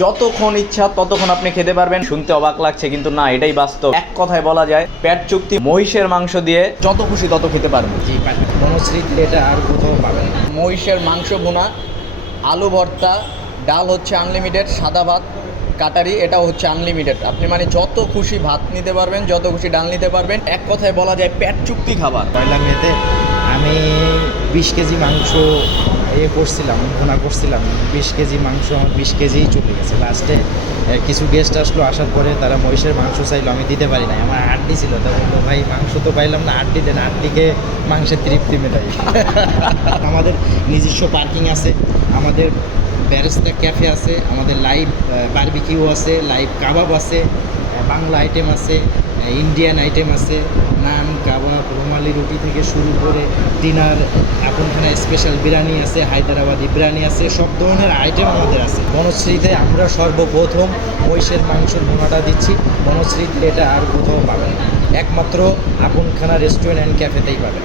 যতক্ষণ ইচ্ছা ততক্ষণ আপনি খেতে পারবেন। শুনতে অবাক লাগছে কিন্তু না, এটাই বাস্তব। এক কথায় বলা যায় পেট চুক্তি। মহিষের মাংস দিয়ে যত খুশি তত খেতে পারবেন। জি, বনশ্রীতে এটা আর কোথাও পাবেন না। মহিষের মাংস ভুনা, আলু ভর্তা, ডাল হচ্ছে আনলিমিটেড, সাদা ভাত কাটারি এটাও হচ্ছে আনলিমিটেড। আপনি মানে যত খুশি ভাত নিতে পারবেন, যত খুশি ডাল নিতে পারবেন। এক কথায় বলা যায় পেট চুক্তি খাবার। পয়লা মেতে আমি 20 কেজি মাংস করছিলাম, ভুনা করছিলাম। 20 কেজি মাংস আমার 20 কেজিই চলে গেছে। লাস্টে কিছু গেস্ট আসলো, আসার পরে তারা মহিষের মাংস চাইলো, আমি দিতে পারি নাই। আমার হাড্ডি ছিল, তা বললো ভাই মাংস তো পাইলাম না, হাড্ডি দেন, হাড্ডিকে মাংসের তৃপ্তি মেটাই। আমাদের নিজস্ব পার্কিং আছে, আমাদের ব্যারেস্তা ক্যাফে আছে, আমাদের লাইভ বারবিকিউ আছে, লাইভ কাবাব আছে, বাংলা আইটেম আছে, ইন্ডিয়ান আইটেম আছে, নান, কাবাব, রুমালি রুটি থেকে শুরু করে ডিনার, আপনখানা স্পেশাল বিরিয়ানি আছে, হায়দ্রাবাদি বিরিয়ানি আছে, সব ধরনের আইটেম আমাদের আছে। বনশ্রীতে আমরা সর্বপ্রথম মহিষের মাংসের ভুনাটা দিচ্ছি। বনশ্রীতে এটা আর কোথাও পাবেন না, একমাত্র আপনখানা রেস্টুরেন্ট অ্যান্ড ক্যাফেতেই পাবেন।